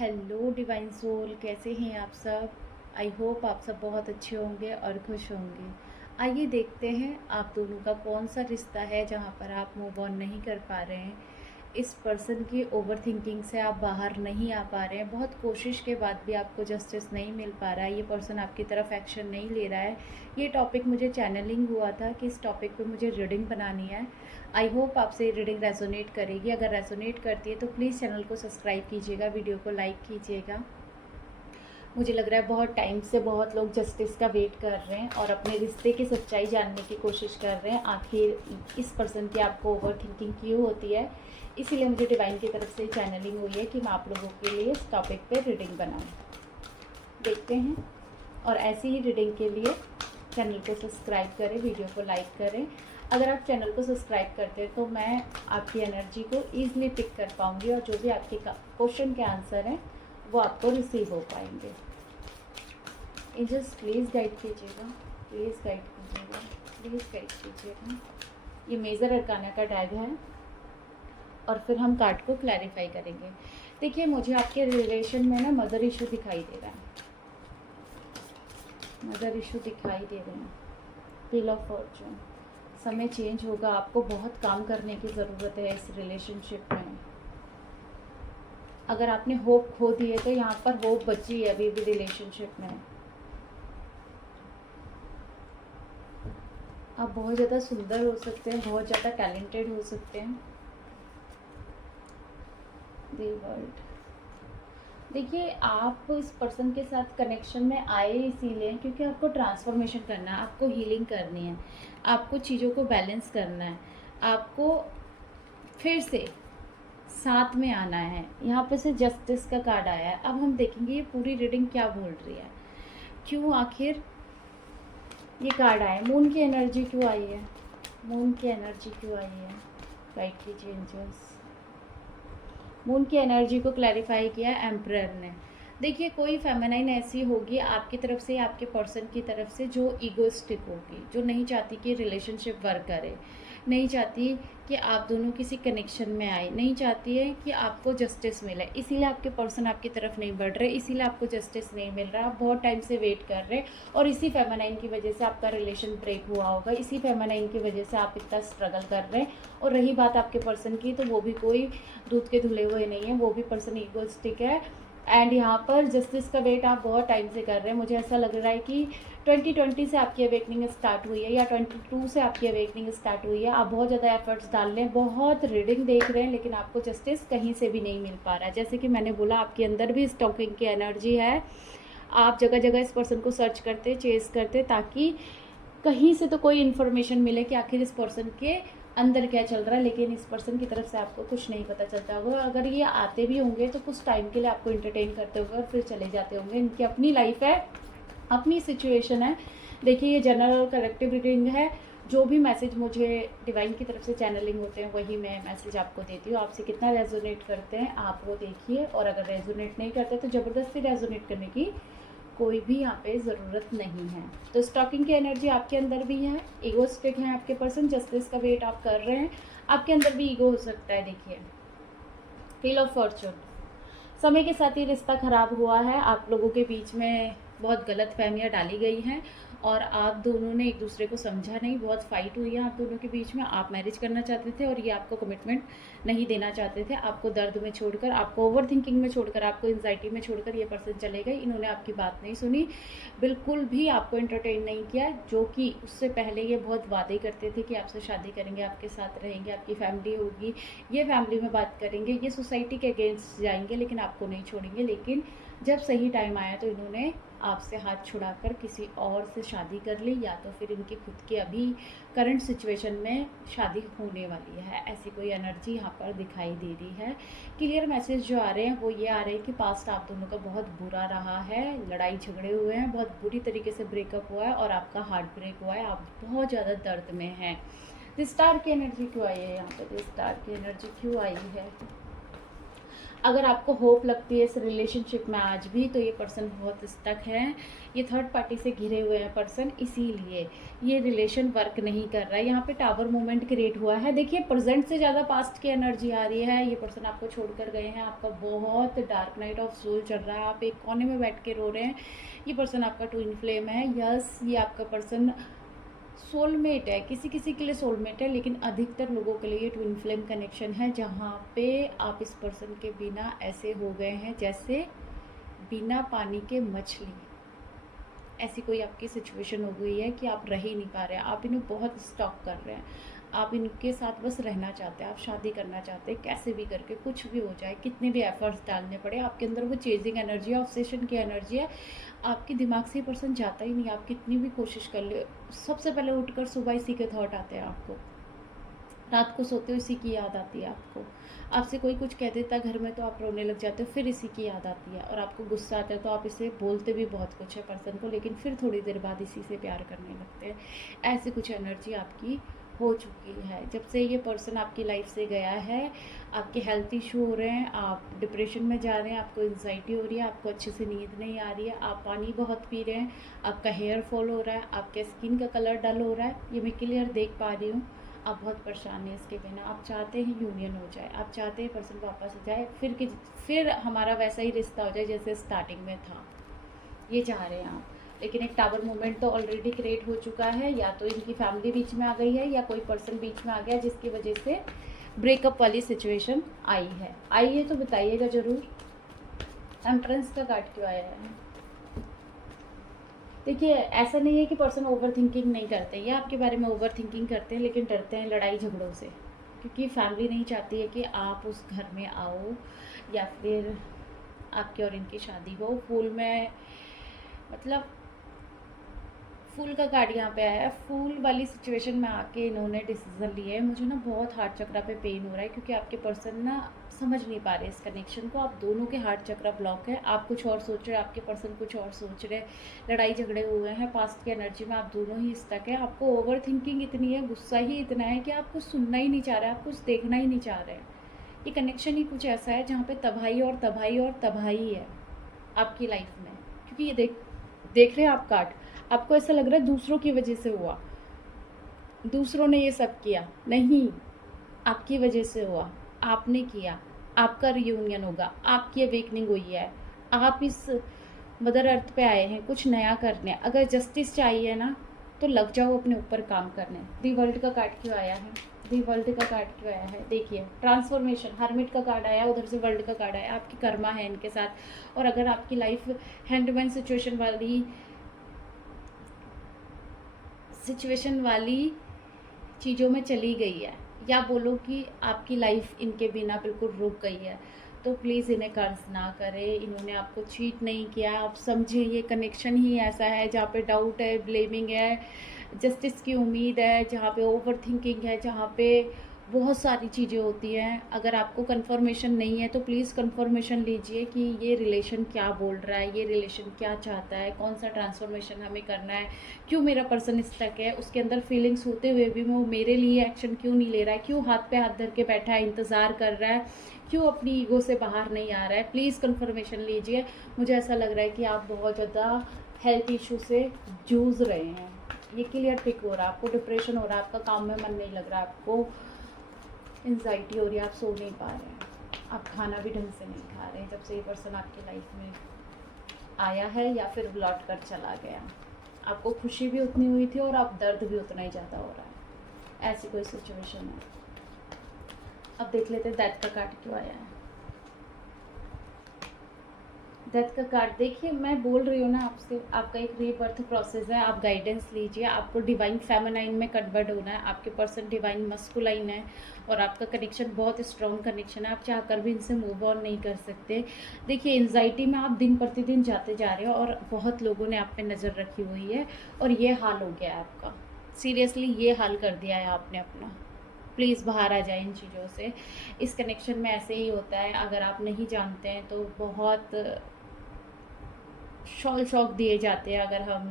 Hello divine soul, कैसे हैं आप सब। आई होप आप सब बहुत अच्छे होंगे और खुश होंगे। आइए देखते हैं आप दोनों का कौन सा रिश्ता है जहाँ पर आप मूव ऑन नहीं कर पा रहे हैं। इस पर्सन की ओवर थिंकिंग से आप बाहर नहीं आ पा रहे हैं, बहुत कोशिश के बाद भी आपको जस्टिस नहीं मिल पा रहा है, ये पर्सन आपकी तरफ एक्शन नहीं ले रहा है। ये टॉपिक मुझे चैनलिंग हुआ था कि इस टॉपिक पे मुझे रीडिंग बनानी है। आई होप आपसे ये रीडिंग रेजोनेट करेगी। अगर रेजोनेट करती है तो प्लीज़ चैनल को सब्सक्राइब कीजिएगा, वीडियो को लाइक कीजिएगा। मुझे लग रहा है बहुत टाइम से बहुत लोग जस्टिस का वेट कर रहे हैं और अपने रिश्ते की सच्चाई जानने की कोशिश कर रहे हैं। आखिर इस पर्सन की आपको ओवर थिंकिंग क्यों होती है, इसीलिए मुझे डिवाइन की तरफ से चैनलिंग हुई है कि मैं आप लोगों के लिए इस टॉपिक पे रीडिंग बनाऊँ। देखते हैं। और ऐसी ही रीडिंग के लिए चैनल को सब्सक्राइब करें, वीडियो को लाइक करें। अगर आप चैनल को सब्सक्राइब करते हैं तो मैं आपकी एनर्जी को ईजिली पिक कर पाऊँगी और जो भी आपके क्वेश्चन के आंसर हैं वो आपको रिसीव हो पाएंगे। एंजल्स प्लीज़ गाइड कीजिएगा, प्लीज़ गाइड कीजिएगा, प्लीज़ गाइड कीजिएगा। ये मेजर अरकाना का टैग है और फिर हम कार्ड को क्लैरिफाई करेंगे। देखिए, मुझे आपके रिलेशन में ना मदर इशू दिखाई दे रहा है, मदर इशू दिखाई दे रहे हैं। Wheel of Fortune. समय चेंज होगा, आपको बहुत काम करने की ज़रूरत है इस रिलेशनशिप में। अगर आपने होप खो दी है तो यहाँ पर होप बची है अभी भी रिलेशनशिप में। आप बहुत ज़्यादा सुंदर हो सकते हैं, बहुत ज़्यादा टैलेंटेड हो सकते हैं। The world. देखिए, आप इस पर्सन के साथ कनेक्शन में आए इसीलिए क्योंकि आपको ट्रांसफॉर्मेशन करना है, आपको हीलिंग करनी है, आपको चीज़ों को बैलेंस करना है, आपको फिर से साथ में आना है। यहाँ पे से जस्टिस का कार्ड आया है। अब हम देखेंगे ये पूरी रीडिंग क्या बोल रही है, क्यों आखिर ये कार्ड आया। मून की एनर्जी क्यों आई है, मून की एनर्जी क्यों आई है, गाइड कीजिए एंजल्स। मून की एनर्जी को क्लैरिफाई किया एम्परर ने। देखिए, कोई फेमिनाइन ऐसी होगी आपकी तरफ से, आपके पर्सन की तरफ से, जो ईगोइस्टिक होगी, जो नहीं चाहती कि रिलेशनशिप वर्क करे, नहीं चाहती कि आप दोनों किसी कनेक्शन में आए, नहीं चाहती है कि आपको जस्टिस मिले। इसीलिए आपके पर्सन आपकी तरफ नहीं बढ़ रहे, इसीलिए आपको जस्टिस नहीं मिल रहा। आप बहुत टाइम से वेट कर रहे और इसी फेमिनाइन की वजह से आपका रिलेशन ब्रेक हुआ होगा, इसी फेमिनाइन की वजह से आप इतना स्ट्रगल कर रहे हैं। और रही बात आपके पर्सन की, तो वो भी कोई दूध के धुले हुए नहीं है, वो भी पर्सन ईगोइस्टिक है। एंड यहाँ पर जस्टिस का वेट आप बहुत टाइम से कर रहे हैं। मुझे ऐसा लग रहा है कि 2020 से आपकी अवेकनिंग स्टार्ट हुई है या 22 से आपकी अवेकनिंग स्टार्ट हुई है। आप बहुत ज़्यादा एफर्ट्स डाल रहे हैं, बहुत रीडिंग देख रहे हैं, लेकिन आपको जस्टिस कहीं से भी नहीं मिल पा रहा है। जैसे कि मैंने बोला, आपके अंदर भी स्टॉकिंग की एनर्जी है। आप जगह जगह इस पर्सन को सर्च करते, चेस करते, ताकि कहीं से तो कोई इन्फॉर्मेशन मिले कि आखिर इस पर्सन के अंदर क्या चल रहा है। लेकिन इस पर्सन की तरफ से आपको कुछ नहीं पता चलता होगा। अगर ये आते भी होंगे तो कुछ टाइम के लिए आपको इंटरटेन करते होंगे और फिर चले जाते होंगे। इनकी अपनी लाइफ है, अपनी सिचुएशन है। देखिए, ये जनरल और कलेक्टिव रीडिंग है। जो भी मैसेज मुझे डिवाइन की तरफ से चैनलिंग होते हैं वही मैं मैसेज आपको देती हूँ। आपसे कितना रेजोनेट करते हैं आप वो देखिए, और अगर रेजोनेट नहीं करते तो ज़बरदस्ती रेजोनेट करने की कोई भी यहाँ पे ज़रूरत नहीं है। तो स्टॉकिंग की एनर्जी आपके अंदर भी है, ईगोस्टिक है आपके पर्सन, जस्टिस का वेट आप कर रहे हैं, आपके अंदर भी ईगो हो सकता है। देखिए, व्हील ऑफ फॉर्चून। समय के साथ ये रिश्ता ख़राब हुआ है, आप लोगों के बीच में बहुत गलत फहमियाँ डाली गई हैं और आप दोनों ने एक दूसरे को समझा नहीं, बहुत फाइट हुई है आप दोनों के बीच में। आप मैरिज करना चाहते थे और ये आपको कमिटमेंट नहीं देना चाहते थे। आपको दर्द में छोड़कर, आपको ओवर थिंकिंग में छोड़कर, आपको एंजाइटी में छोड़कर ये पर्सन चले गए। इन्होंने आपकी बात नहीं सुनी, बिल्कुल भी आपको एंटरटेन नहीं किया। जो कि उससे पहले ये बहुत वादे करते थे कि आपसे शादी करेंगे, आपके साथ रहेंगे, आपकी फैमिली होगी, ये फैमिली में बात करेंगे, ये सोसाइटी के अगेंस्ट जाएंगे, लेकिन आपको नहीं छोड़ेंगे। लेकिन जब सही टाइम आया तो इन्होंने आपसे हाथ छुड़ाकर किसी और से शादी कर ली, या तो फिर इनकी खुद की अभी करंट सिचुएशन में शादी होने वाली है। ऐसी कोई एनर्जी यहाँ पर दिखाई दे रही है। क्लियर मैसेज जो आ रहे हैं वो ये आ रहे हैं कि पास्ट आप दोनों का बहुत बुरा रहा है, लड़ाई झगड़े हुए हैं, बहुत बुरी तरीके से ब्रेकअप हुआ है और आपका हार्ट ब्रेक हुआ है, आप बहुत ज़्यादा दर्द में हैं। स्टार की एनर्जी क्यों आई है यहाँ पर, स्टार की एनर्जी क्यों आई है। अगर आपको होप लगती है इस रिलेशनशिप में आज भी, तो ये पर्सन बहुत स्टक है, ये थर्ड पार्टी से घिरे हुए हैं पर्सन, इसीलिए ये रिलेशन वर्क नहीं कर रहा है। यहाँ पे टावर मोमेंट क्रिएट हुआ है। देखिए प्रेजेंट से ज़्यादा पास्ट की एनर्जी आ रही है। ये पर्सन आपको छोड़कर गए हैं, आपका बहुत डार्क नाइट ऑफ सोल चल रहा है, आप एक कोने में बैठ के रो रहे हैं। ये पर्सन आपका ट्विन फ्लेम है। यस, ये आपका पर्सन सोलमेट है, किसी किसी के लिए सोलमेट है, लेकिन अधिकतर लोगों के लिए ट्विन फ्लेम कनेक्शन है, जहाँ पे आप इस पर्सन के बिना ऐसे हो गए हैं जैसे बिना पानी के मछली। ऐसी कोई आपकी सिचुएशन हो गई है कि आप रह ही नहीं पा रहे हैं, आप इन्हें बहुत स्टॉक कर रहे हैं, आप इनके साथ बस रहना चाहते हैं, आप शादी करना चाहते हैं, कैसे भी करके कुछ भी हो जाए, कितने भी एफर्ट्स डालने पड़े, आपके अंदर वो चेजिंग एनर्जी है, ऑब्सेशन की एनर्जी है, आपके दिमाग से ये पर्सन जाता ही नहीं। आप कितनी भी कोशिश कर ले, सबसे पहले उठकर सुबह इसी के थॉट आते हैं आपको, रात को सोते हो इसी की याद आती है आपको, आपसे कोई कुछ कह देता घर में तो आप रोने लग जाते हो, फिर इसी की याद आती है, और आपको गुस्सा आता है तो आप इसे बोलते भी बहुत कुछ है पर्सन को, लेकिन फिर थोड़ी देर बाद इसी से प्यार करने लगते हैं। ऐसी कुछ एनर्जी आपकी हो चुकी है जब से ये पर्सन आपकी लाइफ से गया है। आपके हेल्थ इशू हो रहे हैं, आप डिप्रेशन में जा रहे हैं, आपको एंजाइटी हो रही है, आपको अच्छे से नींद नहीं आ रही है, आप पानी बहुत पी रहे हैं, आपका हेयर फॉल हो रहा है, आपके स्किन का कलर डल हो रहा है, ये मैं क्लियर देख पा रही हूँ। आप बहुत परेशान हैं इसके बिना, आप चाहते हैं यूनियन हो जाए, आप चाहते हैं पर्सन वापस आ जाए, फिर हमारा वैसा ही रिश्ता हो जाए जैसे स्टार्टिंग में था, ये चाह रहे हैं आप। लेकिन एक टावर मूवमेंट तो ऑलरेडी क्रिएट हो चुका है, या तो इनकी फैमिली बीच में आ गई है या कोई पर्सन बीच में आ गया जिसकी वजह से ब्रेकअप वाली सिचुएशन आई है तो बताइएगा ज़रूर। एम्प्रेंस का कार्ड क्यों आया है? देखिए ऐसा नहीं है कि पर्सन ओवर थिंकिंग नहीं करते, ये आपके बारे में ओवर थिंकिंग करते हैं, लेकिन डरते हैं लड़ाई झगड़ों से, क्योंकि फैमिली नहीं चाहती है कि आप उस घर में आओ या फिर आपकी और इनकी शादी हो। फूल में मतलब फूल का कार्ड यहाँ पे आया है, फूल वाली सिचुएशन में आके इन्होंने डिसीजन लिए है। मुझे ना बहुत हार्ट चक्रा पे पेन हो रहा है, क्योंकि आपके पर्सन ना समझ नहीं पा रहे इस कनेक्शन को, आप दोनों के हार्ट चक्रा ब्लॉक है, आप कुछ और सोच रहे हैं, आपके पर्सन कुछ और सोच रहे हैं, लड़ाई झगड़े हुए हैं, पास्ट की एनर्जी में आप दोनों ही स्टक है, आपको ओवर थिंकिंग इतनी है, गुस्सा ही इतना है कि आप कुछ सुनना ही नहीं चाह रहे, आप कुछ देखना ही नहीं चाह रहे हैं। ये कनेक्शन ही कुछ ऐसा है जहाँ पे तबाही और तबाही और तबाही है आपकी लाइफ में, क्योंकि ये देख रहे हैं आप कार्ड, आपको ऐसा लग रहा है दूसरों की वजह से हुआ, दूसरों ने ये सब किया, नहीं, आपकी वजह से हुआ, आपने किया, आपका रियूनियन होगा, आपकी अवेकनिंग हुई है, आप इस मदर अर्थ पे आए हैं कुछ नया करने। अगर जस्टिस चाहिए ना तो लग जाओ अपने ऊपर काम करने। दी वर्ल्ड का कार्ड क्यों आया है? दी वर्ल्ड का कार्ड क्यों आया है? देखिए ट्रांसफॉर्मेशन, हर्मिट का कार्ड आया, उधर से वर्ल्ड का कार्ड आया, आपकी कर्मा है इनके साथ। और अगर आपकी लाइफ हैंडमैन सिचुएशन वाली चीज़ों में चली गई है, या बोलो कि आपकी लाइफ इनके बिना बिल्कुल रुक गई है, तो प्लीज़ इन्हें कर्ज ना करें। इन्होंने आपको चीट नहीं किया, आप समझें ये कनेक्शन ही ऐसा है जहाँ पे डाउट है, ब्लेमिंग है, जस्टिस की उम्मीद है, जहाँ पे ओवर थिंकिंग है, जहाँ पे बहुत सारी चीज़ें होती हैं। अगर आपको कंफर्मेशन नहीं है तो प्लीज़ कंफर्मेशन लीजिए कि ये रिलेशन क्या बोल रहा है, ये रिलेशन क्या चाहता है, कौन सा ट्रांसफॉर्मेशन हमें करना है, क्यों मेरा पर्सन स्टक है, उसके अंदर फीलिंग्स होते हुए भी वो मेरे लिए एक्शन क्यों नहीं ले रहा है, क्यों हाथ पे हाथ धर के बैठा है, इंतज़ार कर रहा है, क्यों अपनी ईगो से बाहर नहीं आ रहा है। प्लीज़ कंफर्मेशन लीजिए। मुझे ऐसा लग रहा है कि आप बहुत ज़्यादा हेल्थ इशू से जूझ रहे हैं, ये क्लियर टिक हो रहा है, आपको डिप्रेशन हो रहा है, आपका काम में मन नहीं लग रहा है, आपको एंजाइटी हो रही है, आप सो नहीं पा रहे हैं, आप खाना भी ढंग से नहीं खा रहे हैं जब से ये पर्सन आपकी लाइफ में आया है या फिर लौट कर चला गया। आपको खुशी भी उतनी हुई थी और आप दर्द भी उतना ही ज़्यादा हो रहा है, ऐसी कोई सिचुएशन है। अब देख लेते हैं डेथ का कार्ड क्यों आया है। डेथ का कार्ड, देखिए मैं बोल रही हूँ ना आपसे, आपका एक रीबर्थ प्रोसेस है, आप गाइडेंस लीजिए, आपको डिवाइन फेमिनाइन में कन्वर्ट होना है, आपके पर्सन डिवाइन मस्कुलाइन है और आपका कनेक्शन बहुत स्ट्रॉन्ग कनेक्शन है, आप चाहकर भी इनसे मूव ऑन नहीं कर सकते। देखिए एंजाइटी में आप दिन प्रतिदिन जाते जा रहे हो और बहुत लोगों ने आप पे नज़र रखी हुई है और ये हाल हो गया है आपका, सीरियसली ये हाल कर दिया है आपने अपना। प्लीज़ बाहर आ जाए इन चीज़ों से। इस कनेक्शन में ऐसे ही होता है, अगर आप नहीं जानते हैं तो बहुत शॉक दिए जाते हैं। अगर हम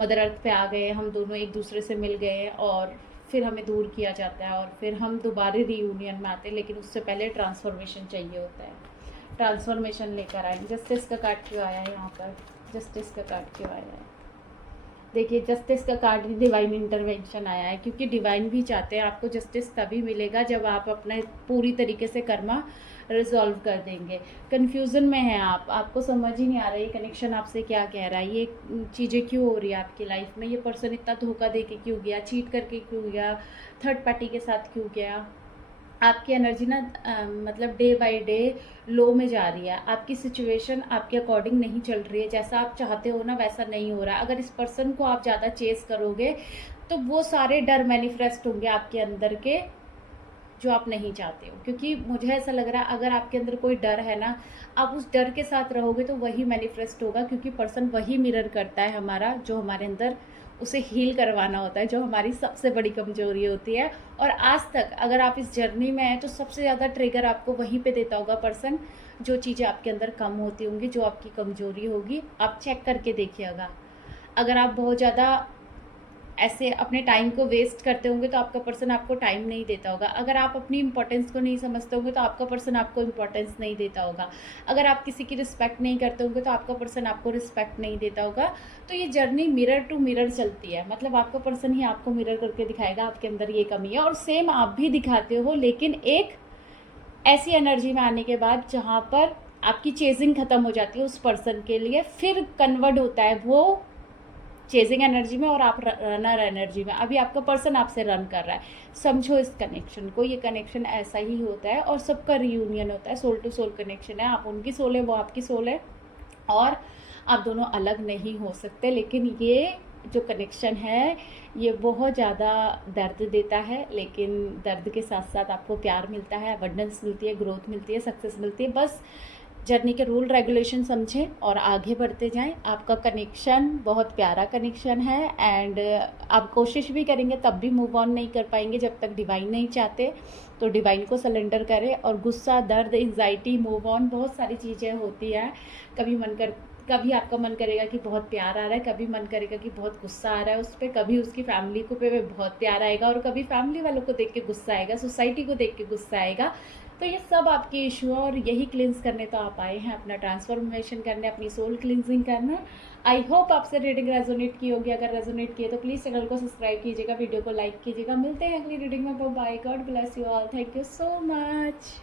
मदर अर्थ पे आ गए, हम दोनों एक दूसरे से मिल गए और फिर हमें दूर किया जाता है और फिर हम दोबारा रीयूनियन में आते हैं, लेकिन उससे पहले ट्रांसफॉर्मेशन चाहिए होता है। ट्रांसफॉर्मेशन लेकर आए। जस्टिस का कार्ड क्यों आया है यहाँ पर? जस्टिस का कार्ड क्यों आया है? देखिए जस्टिस का कार्ड डिवाइन इंटरवेंशन आया है, क्योंकि डिवाइन भी चाहते हैं आपको जस्टिस तभी मिलेगा जब आप अपने पूरी तरीके से कर्मा रिजॉल्व कर देंगे। कन्फ्यूज़न में है आप, आपको समझ ही नहीं आ रहा है ये कनेक्शन आपसे क्या कह रहा है, ये चीज़ें क्यों हो रही है आपकी लाइफ में, ये पर्सन इतना धोखा दे के क्यों गया, चीट करके क्यों गया, थर्ड पार्टी के साथ क्यों गया। आपकी एनर्जी ना मतलब डे बाय डे लो में जा रही है, आपकी सिचुएशन आपके अकॉर्डिंग नहीं चल रही है, जैसा आप चाहते हो ना वैसा नहीं हो रहा है। अगर इस पर्सन को आप ज़्यादा चेस करोगे तो वो सारे डर मैनिफेस्ट होंगे आपके अंदर के जो आप नहीं चाहते हो, क्योंकि मुझे ऐसा लग रहा है अगर आपके अंदर कोई डर है ना, आप उस डर के साथ रहोगे तो वही मैनिफेस्ट होगा, क्योंकि पर्सन वही मिरर करता है हमारा जो हमारे अंदर उसे हील करवाना होता है, जो हमारी सबसे बड़ी कमजोरी होती है। और आज तक अगर आप इस जर्नी में हैं तो सबसे ज़्यादा ट्रिगर आपको वहीं पे देता होगा पर्सन, जो चीज़ें आपके अंदर कम होती होंगी, जो आपकी कमजोरी होगी। आप चेक करके देखिएगा, अगर आप बहुत ज़्यादा ऐसे अपने टाइम को वेस्ट करते होंगे तो आपका पर्सन आपको टाइम नहीं देता होगा। अगर आप अपनी इंपॉर्टेंस को नहीं समझते होंगे तो आपका पर्सन आपको इंपॉर्टेंस नहीं देता होगा। अगर आप किसी की रिस्पेक्ट नहीं करते होंगे तो आपका पर्सन आपको रिस्पेक्ट नहीं देता होगा। तो ये जर्नी मिरर टू मिरर चलती है, मतलब आपका पर्सन ही आपको मिरर करके दिखाएगा आपके अंदर ये कमी है, और सेम आप भी दिखाते हो, लेकिन एक ऐसी एनर्जी में आने के बाद जहाँ पर आपकी चेजिंग ख़त्म हो जाती है उस पर्सन के लिए, फिर कन्वर्ट होता है वो चेजिंग एनर्जी में और आप रनर एनर्जी में। अभी आपका पर्सन आपसे रन कर रहा है, समझो इस कनेक्शन को, ये कनेक्शन ऐसा ही होता है और सबका रियूनियन होता है, सोल टू सोल कनेक्शन है। आप उनकी सोल है, वो आपकी सोल है, और आप दोनों अलग नहीं हो सकते। लेकिन ये जो कनेक्शन है ये बहुत ज़्यादा दर्द देता है, लेकिन दर्द के साथ साथ आपको प्यार मिलता है, अबंडेंस मिलती है, ग्रोथ मिलती है, सक्सेस मिलती है। बस जर्नी के रूल रेगुलेशन समझें और आगे बढ़ते जाएं। आपका कनेक्शन बहुत प्यारा कनेक्शन है, एंड आप कोशिश भी करेंगे तब भी मूव ऑन नहीं कर पाएंगे जब तक डिवाइन नहीं चाहते। तो डिवाइन को सरेंडर करें, और गुस्सा, दर्द, एंजाइटी, मूव ऑन, बहुत सारी चीज़ें होती हैं। कभी आपका मन करेगा कि बहुत प्यार आ रहा है, कभी मन करेगा कि बहुत गुस्सा आ रहा है उस पर, कभी उसकी फैमिली को पे बहुत प्यार आएगा, और कभी फैमिली वालों को देख के गुस्सा आएगा, सोसाइटी को देख के गुस्सा आएगा। तो ये सब आपके इशू है, और यही क्लिन्स करने तो आप आए हैं, अपना ट्रांसफॉर्मेशन करने, अपनी सोल क्लिनजिंग करना। आई होप आपसे रीडिंग रेजोनेट की होगी। अगर रेजोनेट किए तो प्लीज़ चैनल को सब्सक्राइब कीजिएगा, वीडियो को लाइक कीजिएगा। मिलते हैं अगली रीडिंग में। Bye, God bless you all, thank you so much.